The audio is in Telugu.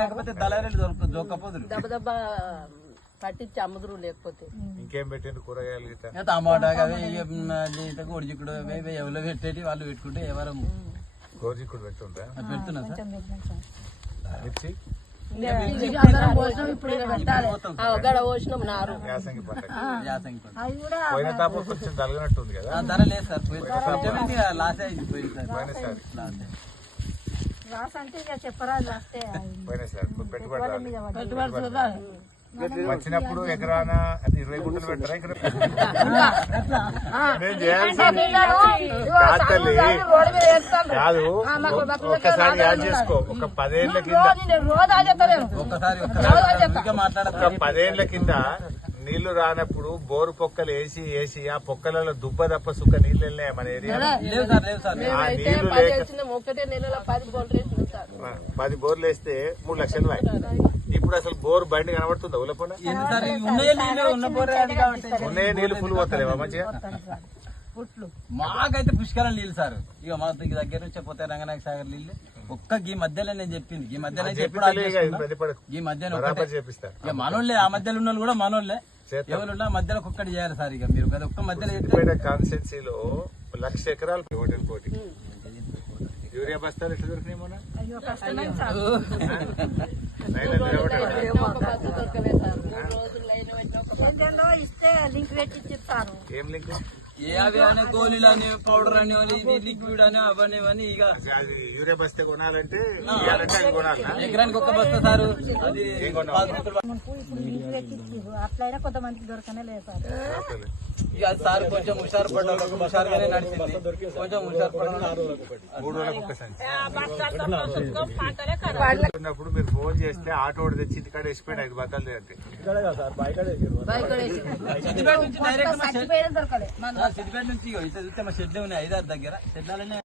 లేకపోతే దళారీలు దొరుకుతుంది జోకపోదులు దెబ్బ పట్టించి అమ్ముదురు. లేకపోతే ఇంకేం పెట్టండి కూరగాయలు టమాటా గోడిచిక్కుడు ఎవరో పెట్టేటి వాళ్ళు పెట్టుకుంటే ఎవరు గోడిచిక్కుడు పెడుతుందా? పెడుతున్నా సార్. మిర్చి పోసినాం నారు యాసంగి పంట యాసంగి పోయిన తాప కొంచెం తలగనట్టుంది కదా. ధర లేదు సార్. లాస్ అయింది పోయినసారి వచ్చినప్పుడు ఎకరాన 20 గుంటలు పెట్టరా? ఇక్కడ నేను చేయాల్సింది కాదు. ఒక్కసారి యాడ్ చేసుకో. ఒక 10 ఏళ్ల కింద ఒక 10 ఏళ్ల కింద నీళ్లు రానప్పుడు బోరు పొక్కలు వేసి ఆ పొక్కలలో దుబ్బ తప్ప సుక్క నీళ్లు వెళ్ళినాయి మన ఏరియా. ఆ నీళ్లు లేక 10 బోర్లు వేస్తే 3 లక్షలు. ఇప్పుడు అసలు బోరు బండి కనబడుతుందా? ఉల్లపండ ఉన్నాయే నీళ్లు ఫుల్ పోతలేవా మంచిగా? మాకైతే పుష్కరం నీళ్ళు సార్. ఇక మా దగ్గర నుంచి పోతే రంగనాయక సాగర్ నీళ్ళు ఒక్క ఈ మధ్యలో నేను చెప్పింది. ఈ మధ్యలో ఈ మధ్యన ఇక మనోళ్ళే, ఆ మధ్యలో ఉన్న కూడా మనోళ్ళే. ఎవరున్నా మధ్యలో ఒక్కటి చేయాలి సార్. ఇక మీరు కదా ఒక్క మధ్యలో కాన్స్టెన్సీలో 1,00,000 ఎకరాలు హోటల్ కోటి యూరియా బస్తాలు ఎట్లా దొరికినాయి మొన్న? ఏం లింక్? అవి అని గోళీలు అని పౌడర్ అని లిక్విడ్ అని అవన్నీ ఇవన్నీ. ఇక అది యూరియా బస్తా కొనాలంటే అది కొనాలి. ఎకరానికి ఒక్క బస్తా సార్. అది అట్లయినా కొంతమందికి దొరకనే లేదు సార్. ఇక అది సార్ కొంచెం హుషారు పడ్డారు. హుషారుగానే నడిచింది. కొంచెం హుషారు పడ్డారు. 3 రోజులకు ఒక సంచి ఉన్నప్పుడు మీరు ఫోన్ చేస్తే ఆటో తెచ్చి ఇంటికాడ వేసిపోయిన 5 బత్తాలు అంటే సిద్దిపేట నుంచి డైరెక్ట్ సిద్దిపేట నుంచి ఇట్లా చూస్తే మా షెడ్లు ఉన్నాయి 5-6 దగ్గర షెడ్లనే